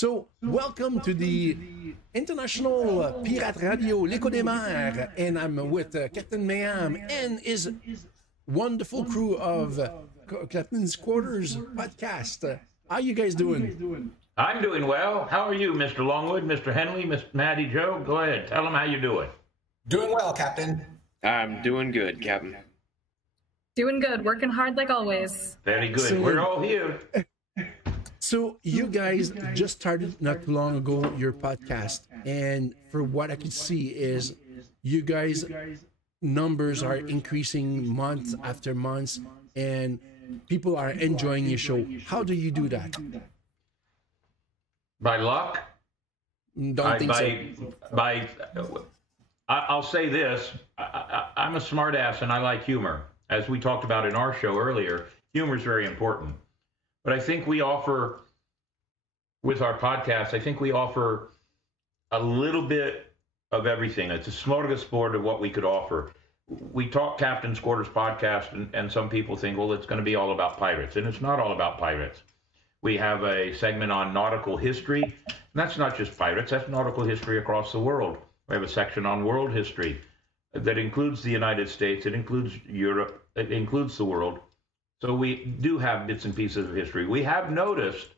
So, welcome to the International Pirate Radio L'Écho des Mers, and I'm with Captain Mayhem and his wonderful crew of Captain's Quarters podcast. How you guys doing? I'm doing well. How are you, Mr. Longwood, Mr. Henley, Miss Maddie Joe? Go ahead. Tell them how you're doing. Doing well, Captain. I'm doing good, Captain. Doing good. Working hard like always. Very good. So, we're all here. So you guys just started not too long ago your podcast, and for what I can see is you guys numbers are increasing month after month, and people are enjoying your show. How do you do that? By luck? I'll say this. I'm a smart ass and I like humor. As we talked about in our show earlier, humor is very important. But I think we offer, with our podcast, I think we offer a little bit of everything. It's a smorgasbord of what we could offer. We talk Captain's Quarters podcast, and some people think, well, it's going to be all about pirates. And it's not all about pirates. We have a segment on nautical history. And that's not just pirates. That's nautical history across the world. We have a section on world history that includes the United States. It includes Europe. It includes the world. So we do have bits and pieces of history. We have noticed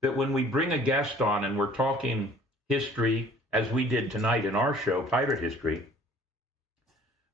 that when we bring a guest on and we're talking history, as we did tonight in our show, Pirate History,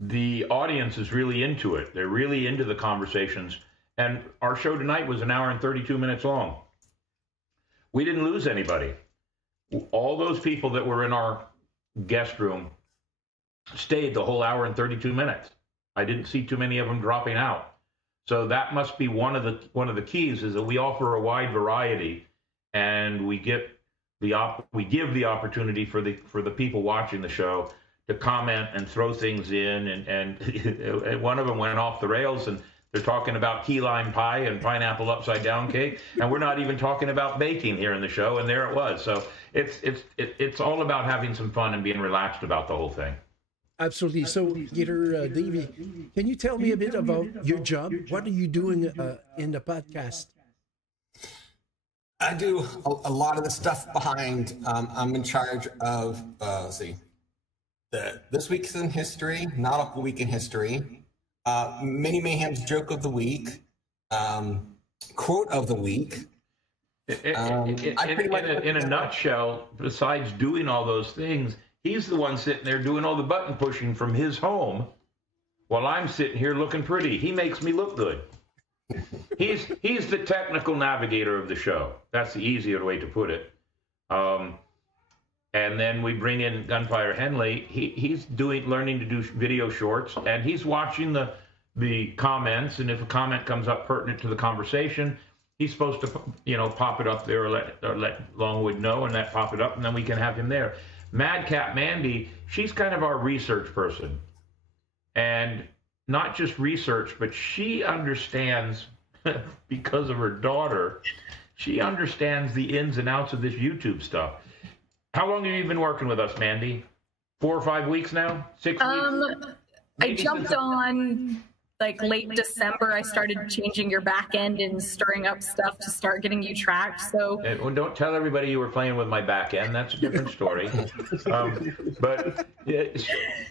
the audience is really into it. They're really into the conversations. And our show tonight was an hour and 32 minutes long. We didn't lose anybody. All those people that were in our guest room stayed the whole hour and 32 minutes. I didn't see too many of them dropping out. So that must be one of the keys, is that we offer a wide variety, and we give the opportunity for the people watching the show to comment and throw things in, and one of them went off the rails, and they're talking about key lime pie and pineapple upside down cake, and we're not even talking about baking here in the show, and there it was. So it's all about having some fun and being relaxed about the whole thing. Absolutely. So, Gator Davey, can you tell me a bit about your job? What are you doing in the podcast? I do a lot of the stuff behind. I'm in charge of, This Week's in History, Nautical Week in History, Mini Mayhem's Joke of the Week, Quote of the Week. In a nutshell, besides doing all those things, he's the one sitting there doing all the button pushing from his home while I'm sitting here looking pretty. He makes me look good. He's the technical navigator of the show. That's the easier way to put it. And then we bring in Gunfire Henley. He's learning to do video shorts, and he's watching the comments. And if a comment comes up pertinent to the conversation, he's supposed to pop it up there or let Longwood know, and that pop it up, and then we can have him there. Madcap Mandy, she's kind of our research person. And not just research, but she understands, because of her daughter, she understands the ins and outs of this YouTube stuff. How long have you been working with us, Mandy? 4 or 5 weeks now? 6 weeks? I jumped on like late December. I started changing your back end and stirring up stuff to start getting you tracked. So don't tell everybody you were playing with my back end. That's a different story. But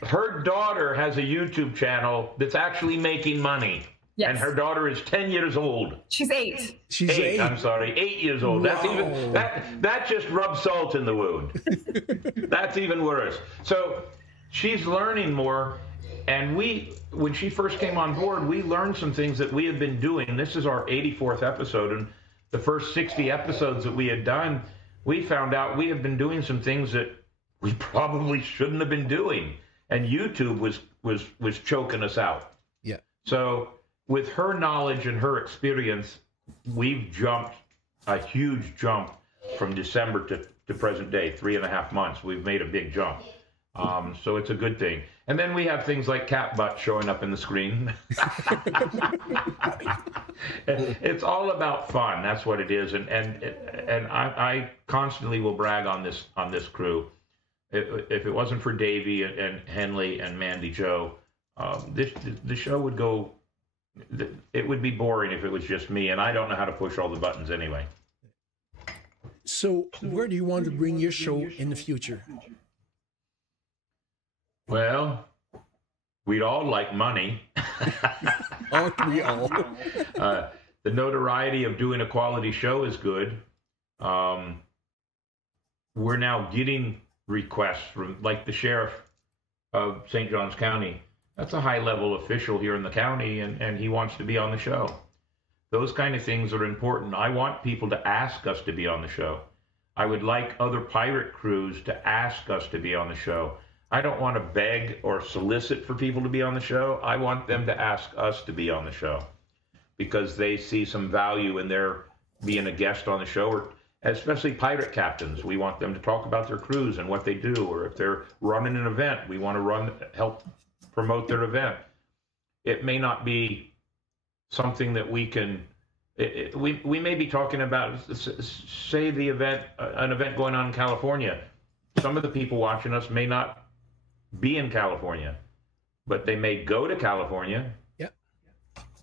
her daughter has a YouTube channel that's actually making money. Yes. And her daughter is 10 years old. She's 8. She's 8. I'm sorry, 8 years old. Wow. That's even that just rubs salt in the wound. That's even worse. So she's learning more. And when she first came on board, we learned some things that we had been doing. This is our 84th episode, and the first 60 episodes that we had done, we found out we had been doing some things that we probably shouldn't have been doing, and YouTube was choking us out. Yeah. So with her knowledge and her experience, we've jumped a huge jump from December to present day, 3.5 months. We've made a big jump. So it's a good thing. And then we have things like cat butt showing up in the screen. It's all about fun. That's what it is. And I constantly will brag on this crew. If it wasn't for Davey and Henley and Mandy Joe, the show would go. It would be boring if it was just me, and I don't know how to push all the buttons anyway. So, where do you want to bring your show in the future? Well, we'd all like money. Aren't we all? The notoriety of doing a quality show is good. We're now getting requests from, like, the sheriff of St. Johns County. That's a high-level official here in the county, and he wants to be on the show. Those kind of things are important. I want people to ask us to be on the show. I would like other pirate crews to ask us to be on the show. I don't want to beg or solicit for people to be on the show. I want them to ask us to be on the show because they see some value in their being a guest on the show, or especially pirate captains. We want them to talk about their crews and what they do, or if they're running an event, we want to help promote their event. It may not be something that we can, we may be talking about, say the event, an event going on in California. Some of the people watching us may not be in California, but they may go to California. Yep.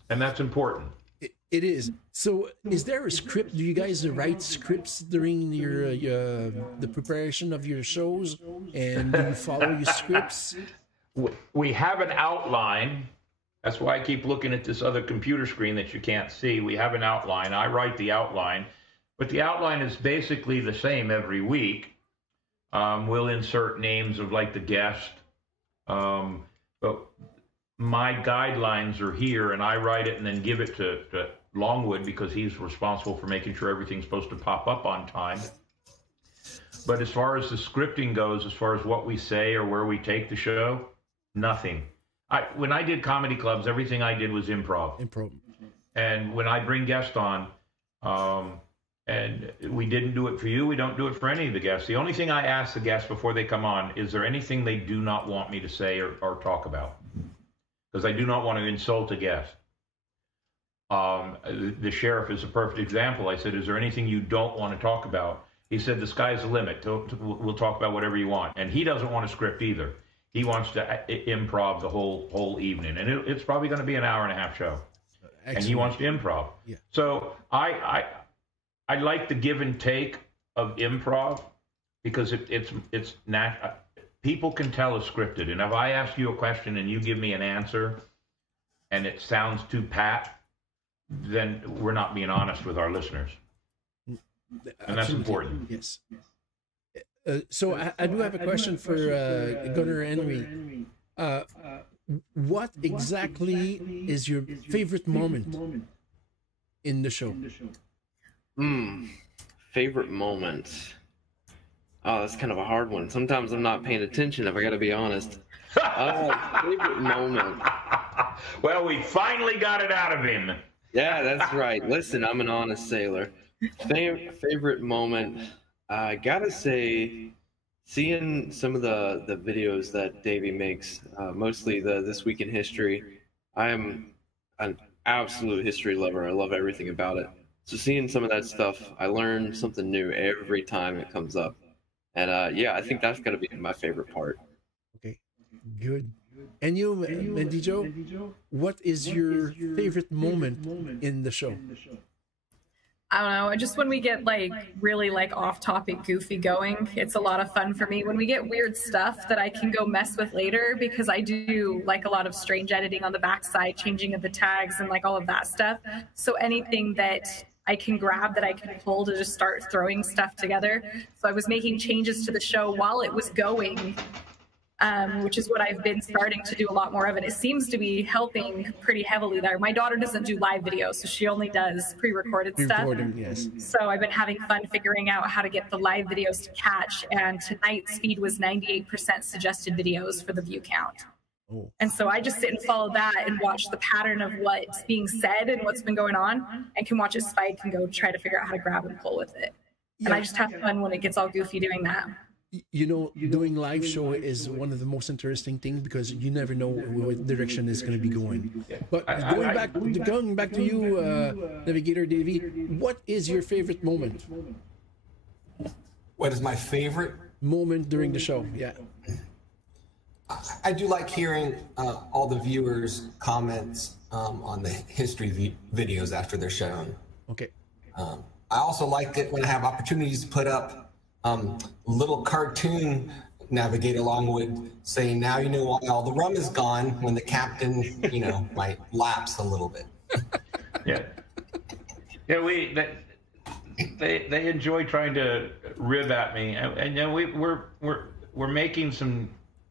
And that's important. It is. So, is there a script? Do you guys write scripts during your the preparation of your shows, and do you follow your scripts? We have an outline. That's why I keep looking at this other computer screen that you can't see. We have an outline. I write the outline, but the outline is basically the same every week. We'll insert names of, like, the guest, but my guidelines are here, and I write it and then give it to Longwood because he's responsible for making sure everything's supposed to pop up on time. But as far as the scripting goes, as far as what we say or where we take the show, nothing. When I did comedy clubs, everything I did was improv. And when I bring guests on, and we didn't do it for you, we don't do it for any of the guests. The only thing I ask the guests before they come on, is there anything they do not want me to say or talk about? Because I do not want to insult a guest. The sheriff is a perfect example. I said, is there anything you don't want to talk about? He said, the sky's the limit. We'll talk about whatever you want. And he doesn't want a script either. He wants to improv the whole evening. And it's probably going to be an hour-and-a-half show. Excellent. And he wants to improv. Yeah. So I like the give and take of improv because it's natural. People can tell it's scripted. And if I ask you a question and you give me an answer and it sounds too pat, then we're not being honest with our listeners. And Absolutely. that's important. Yes. So I do have a question for Gunnar Henry. What exactly is your favorite moment in the show? Favorite moment. Oh, that's kind of a hard one. Sometimes I'm not paying attention, if I got to be honest. Favorite moment. Well, we finally got it out of him. Yeah, that's right. Listen, I'm an honest sailor. Favorite moment. I gotta say, seeing some of the videos that Davey makes, mostly the This Week in History. I am an absolute history lover. I love everything about it. So seeing some of that stuff, I learn something new every time it comes up. And yeah, I think that's got to be my favorite part. Okay, good. And you, Mendijo, what is your favorite moment in the show? I don't know. Just when we get like really like off topic goofy going, it's a lot of fun for me. When we get weird stuff that I can go mess with later, because I do like a lot of strange editing on the backside, changing of the tags and like all of that stuff. So anything that I can grab that I can pull to just start throwing stuff together. So I was making changes to the show while it was going, which is what I've been starting to do a lot more of. And it seems to be helping pretty heavily there. My daughter doesn't do live videos, so she only does pre-recorded stuff. Yes. So I've been having fun figuring out how to get the live videos to catch. And tonight's feed was 98% suggested videos for the view count. Oh. And so I just sit and follow that and watch the pattern of what's being said and what's been going on, and can watch it spike and go try to figure out how to grab and pull with it. Yeah. And I just have fun when it gets all goofy doing that. You know, doing live show is one of the most interesting things because you never know what direction it's going to be going. But going back to you, Navigator Davey, what is your favorite moment? What is my favorite moment during the show? Yeah. I do like hearing all the viewers' comments on the history videos after they're shown. Okay. I also like it when I have opportunities to put up little cartoon Navigator Longwood saying, "Now you know why all the rum is gone," when the captain, might lapse a little bit. Yeah. Yeah, they enjoy trying to rib at me, and we're making some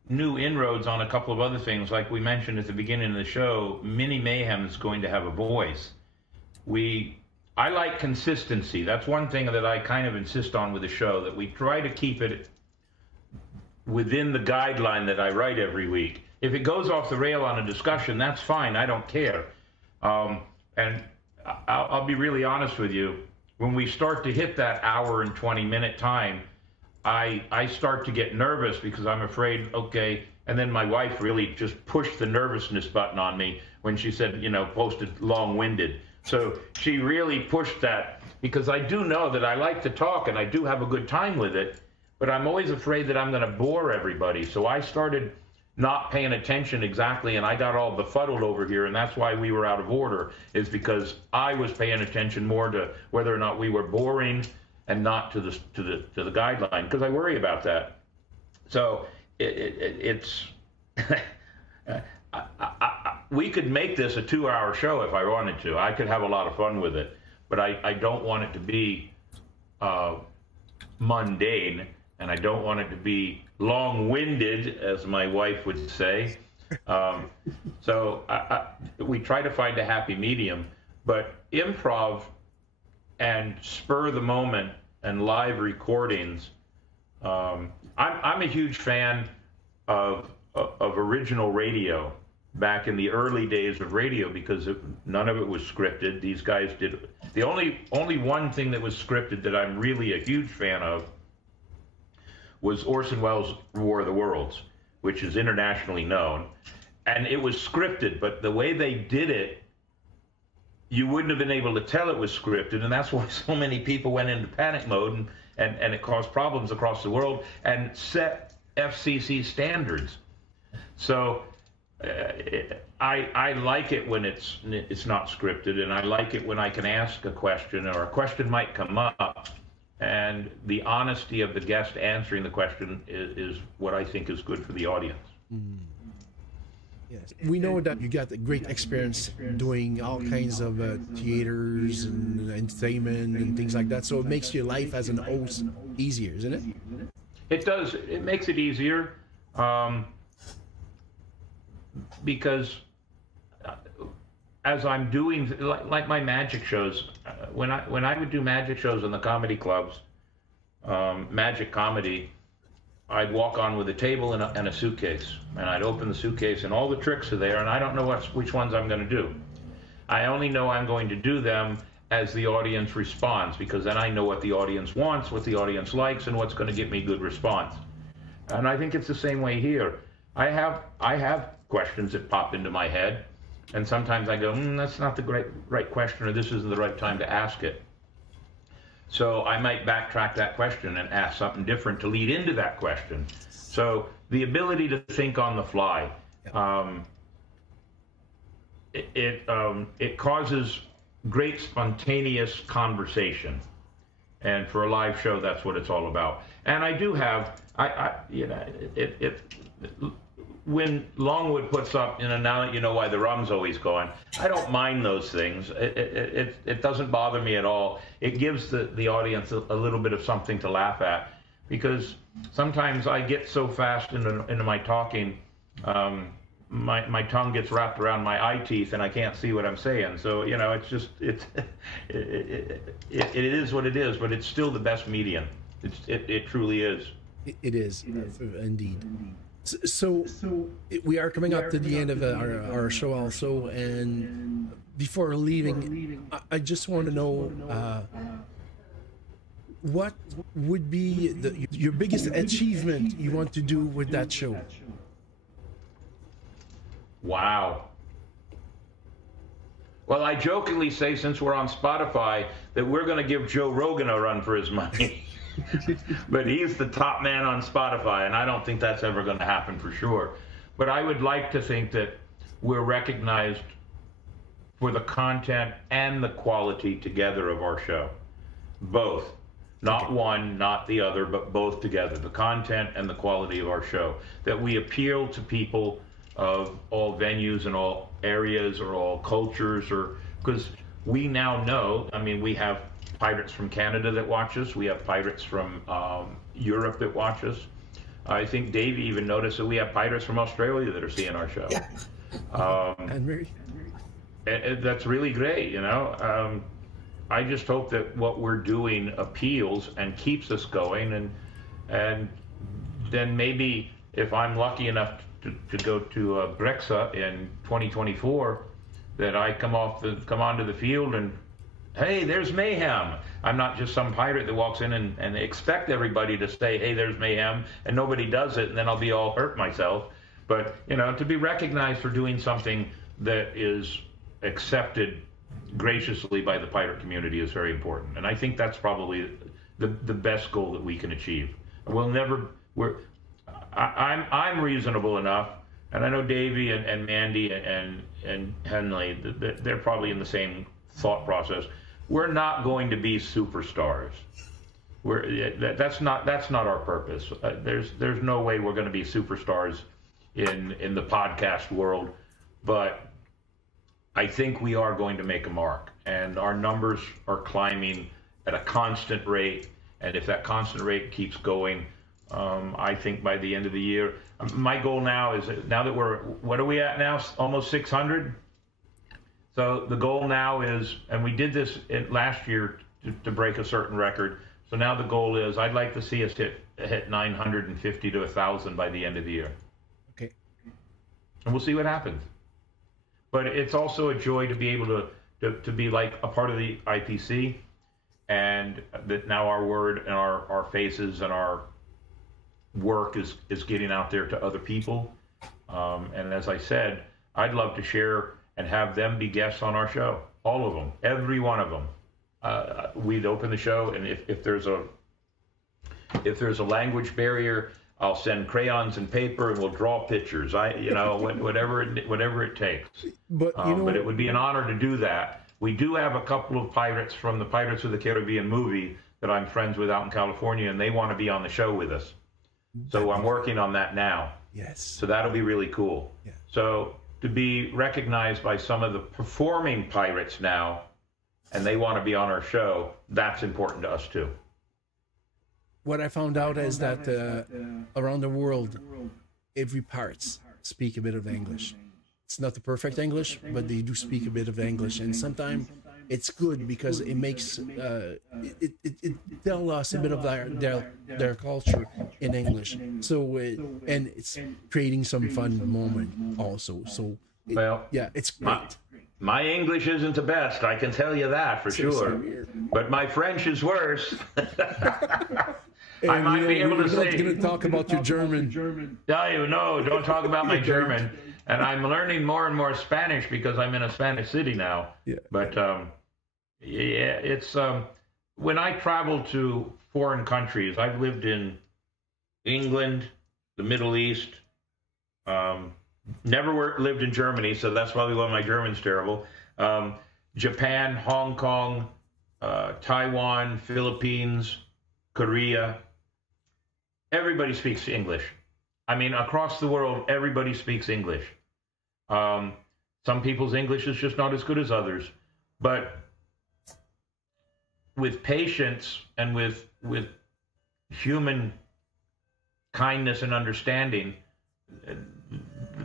new inroads on a couple of other things. Like we mentioned at the beginning of the show, Mini Mayhem is going to have a voice. I like consistency. That's one thing that I kind of insist on with the show, that we try to keep it within the guideline that I write every week. If it goes off the rail on a discussion, that's fine. I don't care. And I'll be really honest with you. When we start to hit that hour and 20-minute time, I start to get nervous because I'm afraid, okay, and then my wife really just pushed the nervousness button on me when she said, posted long-winded. So she really pushed that, because I do know that I like to talk and I do have a good time with it, but I'm always afraid that I'm going to bore everybody. So I started not paying attention exactly, and I got all befuddled over here, and that's why we were out of order, is because I was paying attention more to whether or not we were boring and not to the guideline, because I worry about that. So it's we could make this a 2-hour show if I wanted to. I could have a lot of fun with it, but I don't want it to be mundane, and I don't want it to be long-winded, as my wife would say. So we try to find a happy medium, but improv and spur the moment and live recordings. I'm a huge fan of original radio back in the early days of radio, because none of it was scripted. These guys did the only one thing that was scripted that I'm really a huge fan of was Orson Welles' War of the Worlds, which is internationally known, and it was scripted, but the way they did it, you wouldn't have been able to tell it was scripted, and that's why so many people went into panic mode, and it caused problems across the world and set FCC standards. So I like it when it's not scripted, and I like it when I can ask a question, or a question might come up, and the honesty of the guest answering the question is what I think is good for the audience. Mm. Yes. We know that you got a great experience doing all kinds of theaters and entertainment and things like that, so it makes your life as an host easier, isn't it? It does. It makes it easier, because as I'm doing, like my magic shows, when I would do magic shows in the comedy clubs, magic comedy, I'd walk on with a table and a suitcase, and I'd open the suitcase, and all the tricks are there, and I don't know which ones I'm going to do. I only know I'm going to do them as the audience responds, because then I know what the audience wants, what the audience likes, and what's going to get me good response. And I think it's the same way here. I have questions that pop into my head, and sometimes I go, that's not the right question, or this isn't the right time to ask it. So I might backtrack that question and ask something different to lead into that question. So the ability to think on the fly, it causes great spontaneous conversation, and for a live show, that's what it's all about. And I do have, when Longwood puts up, now that you know why the rum's always going, I don't mind those things. It doesn't bother me at all. It gives the audience a little bit of something to laugh at, because sometimes I get so fast into my talking, my tongue gets wrapped around my eye teeth and I can't see what I'm saying. So, it's just, it is what it is, but it's still the best medium. It truly is. It is, indeed. So we are coming up to the end of our show also, and before leaving, I just want to know what would be your biggest achievement you want to do with that show? Wow. Well, I jokingly say, since we're on Spotify, that we're going to give Joe Rogan a run for his money. But he's the top man on Spotify, and I don't think that's ever going to happen for sure. But I would like to think that we're recognized for the content and the quality together of our show. Both. Not one, not the other, but both together. The content and the quality of our show. That we appeal to people of all venues and all areas or all cultures, or because we now know, I mean, we have pirates from Canada that watch us. We have pirates from Europe that watch us. I think Dave even noticed that we have pirates from Australia that are seeing our show. Yeah. And that's really great, you know. I just hope that what we're doing appeals and keeps us going, and then maybe if I'm lucky enough to go to Brexa in 2024, that I come onto the field and, hey, there's Mayhem. I'm not just some pirate that walks in and expect everybody to say, hey, there's Mayhem, and nobody does it, and then I'll be all hurt myself. But, you know, to be recognized for doing something that is accepted graciously by the pirate community is very important. And I think that's probably the best goal that we can achieve. I'm reasonable enough, and I know Davey and Mandy and Henley, they're probably in the same thought process. We're not going to be superstars. That's not our purpose. There's no way we're going to be superstars in the podcast world, but I think we are going to make a mark, and our numbers are climbing at a constant rate. And if that constant rate keeps going, I think by the end of the year, my goal now is, now that what are we at now? Almost 600. So the goal now is, and we did this last year to break a certain record. So now the goal is, I'd like to see us hit 950 to 1,000 by the end of the year. Okay. And we'll see what happens. But it's also a joy to be able to be like a part of the IPC, and that now our word and our faces and our work is getting out there to other people. And as I said, I'd love to share and have them be guests on our show. All of them, every one of them. We'd open the show, and if there's a language barrier, I'll send crayons and paper, and we'll draw pictures. Whatever it takes. But but it would be an honor to do that. We do have a couple of pirates from the Pirates of the Caribbean movie that I'm friends with out in California, and they want to be on the show with us. So I'm working on that now. Yes. So that'll be really cool. Yeah. So to be recognized by some of the performing pirates now, and they want to be on our show, that's important to us too. What I found out is that around the world, every pirates speak a bit of English. It's not the perfect English, but they do speak a bit of English, and sometimes it's good because it makes it tell us a bit of their culture in English. So and it's creating some fun moment also. So it's great. My English isn't the best, I can tell you that for sure. But my French is worse. I might be able to say. We're not going to talk about your German. No, don't talk about my German. And I'm learning more and more Spanish because I'm in a Spanish city now. Yeah. But it's when I travel to foreign countries, I've lived in England, the Middle East. Never lived in Germany, so that's probably why my German's terrible. Japan, Hong Kong, Taiwan, Philippines, Korea. Everybody speaks English. I mean, across the world, everybody speaks English. Some people's English is just not as good as others. But with patience and with human kindness and understanding,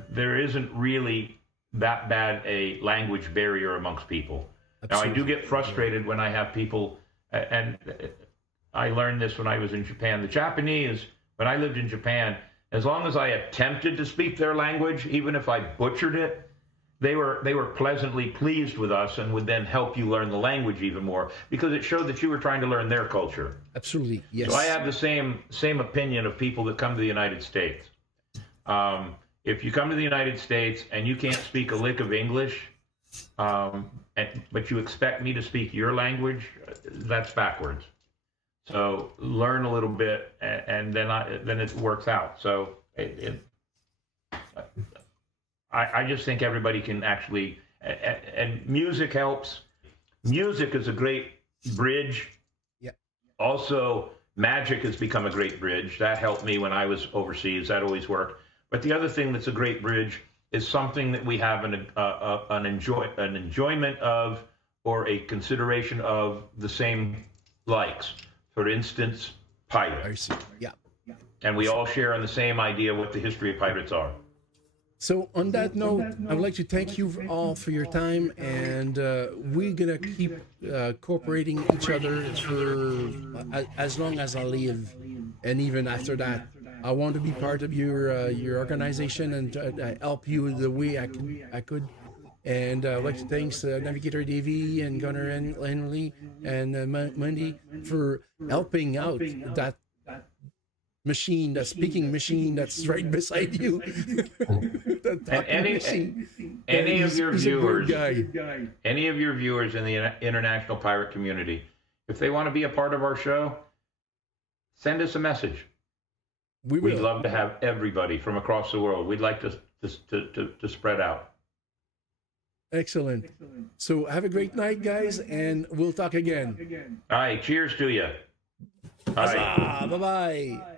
there isn't really that bad a language barrier amongst people. Absolutely. Now, I do get frustrated when I have people, and I learned this when I was in Japan. The Japanese, when I lived in Japan, as long as I attempted to speak their language, even if I butchered it, they were pleasantly pleased with us and would then help you learn the language even more because it showed that you were trying to learn their culture. Absolutely, yes. So I have the same opinion of people that come to the United States. If you come to the United States and you can't speak a lick of English, but you expect me to speak your language, that's backwards. So learn a little bit, and then it works out. So I just think everybody can actually, and music helps. Music is a great bridge. Yeah. Also, Magic has become a great bridge. That helped me when I was overseas. That always worked. But the other thing that's a great bridge is something that we have an enjoyment of, or a consideration of the same likes. For instance, pirates. Yeah. And we all share on the same idea what the history of pirates are. So on that note, I would like to thank you all for your time, and we're gonna keep cooperating each other for as long as I live, and even after that. I want to be part of your organization and help you the way I could. And I'd like to thank Navigator Davey and Gunnar and Henley and Mandy for helping out that machine, that speaking machine that's right beside you. And any of your viewers in the international pirate community, if they want to be a part of our show, send us a message. We'd love to have everybody from across the world. We'd like to spread out. Excellent. So have a great night, guys, and we'll talk again. All right. Cheers to you. Bye-bye.